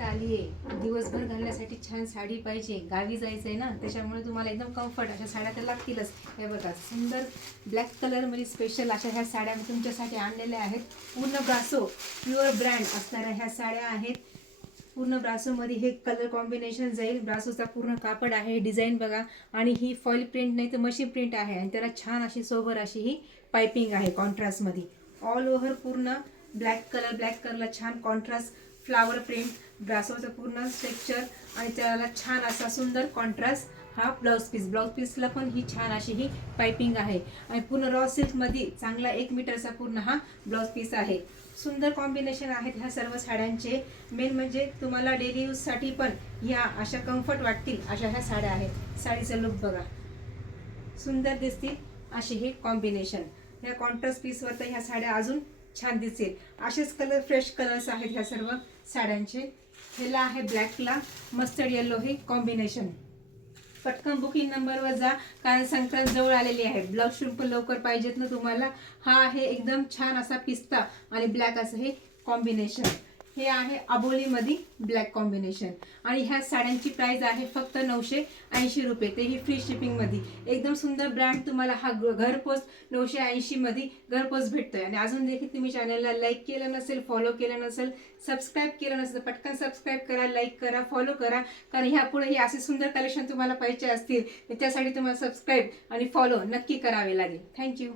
Event आली आहे, दिवसभर घालण्यासाठी छान साडी पाहिजे, गावी जायचं आहे ना, त्याच्यामुळे तुम्हाला एकदम कम्फर्ट अशा साड्या तर लागतीलच. हे बघा, सुंदर ब्लॅक कलरमध्ये स्पेशल अशा ह्या साड्या मी तुमच्यासाठी आणलेल्या आहेत. पूर्ण ब्रासो प्युअर ब्रँड असणाऱ्या ह्या साड्या आहेत. पूर्ण ब्रासोमध्ये हे कलर कॉम्बिनेशन जाईल. ब्रासोचा पूर्ण कापड आहे, डिझाईन बघा. आणि ही फॉईल प्रिंट नाही तर मशीन प्रिंट आहे आणि त्याला छान अशी सोबर अशी ही पायपिंग आहे कॉन्ट्रास्टमध्ये. ऑल ओव्हर पूर्ण ब्लॅक कलरला छान कॉन्ट्रास्ट फ्लावर प्रिंट, ब्रासोचं पूर्ण स्ट्रक्चर आणि त्याला छान असा सुंदर कॉन्ट्रास्ट हा ब्लाऊज पीसला पण ही छान अशी ही पायपिंग आहे. आणि पूर्ण रॉ सिल्कमध्ये चांगला 1 मीटरचा पूर्ण हा ब्लाऊज पीस आहे. सुंदर कॉम्बिनेशन आहेत ह्या सर्व साड्यांचे. मेन म्हणजे तुम्हाला डेली यूजसाठी पण ह्या अशा कम्फर्ट वाटतील अशा ह्या साड्या आहेत. साडीचा लुक बघा, सुंदर दिसतील असे हे कॉम्बिनेशन. ह्या कॉन्ट्रास्ट पीसवर तर ह्या साड्या अजून छान दिसेल. असेच कलर, फ्रेश कलर्स आहेत ह्या सर्व साड्यांचे. ह्याला आहे ब्लॅकला मस्टर्ड येलो हे कॉम्बिनेशन. पटकन बुकिंग नंबरवर जा, कारण संक्रांत जवळ आलेली आहे. ब्लाऊज शूट पण लवकर पाहिजेत ना तुम्हाला. हा आहे एकदम छान असा पिस्ता आणि ब्लॅक असं हे कॉम्बिनेशन. हे आहे अबोलीमध्ये ब्लॅक कॉम्बिनेशन. आणि ह्या साड्यांची प्राइस आहे फक्त 980 रुपये, तेही फ्री शिपिंगमध्ये. एकदम सुंदर ब्रँड. तुम्हाला हा घरपोच 980 मध्ये घरपोच भेटतोय. आणि अजून देखील तुम्ही चॅनलला लाईक केलं नसेल, फॉलो केलं नसेल, सबस्क्राईब केलं नसेल तर पटकन सबस्क्राईब करा, लाईक करा, फॉलो करा. कारण ह्यापुढे हे असे सुंदर कलेक्शन तुम्हाला पाहिजे असतील तर त्यासाठी तुम्हाला सबस्क्राईब आणि फॉलो नक्की करावे लागेल. थँक्यू.